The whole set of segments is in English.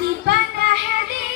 ذبنا هديه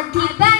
Happy back.